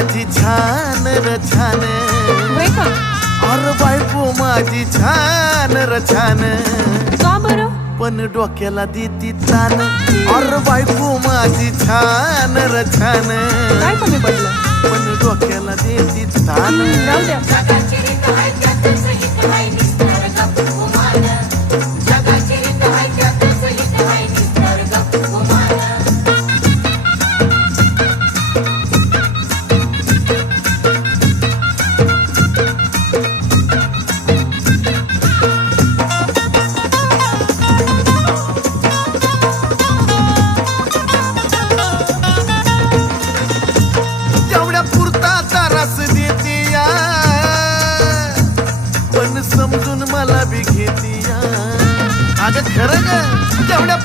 माझी छान र छान, होय का? अरे बायको माझी छान र छान, का बरं? पण डोक्याला देती तान. अरे बायको माझी छान र छान, काय कमी पडलं? पण डोक्याला देती तान. जाऊ द्या. तेवढ्या पुरता तारास देती या, पण समजून मला बी घेती या. अगं खरं ग, तेवढ्या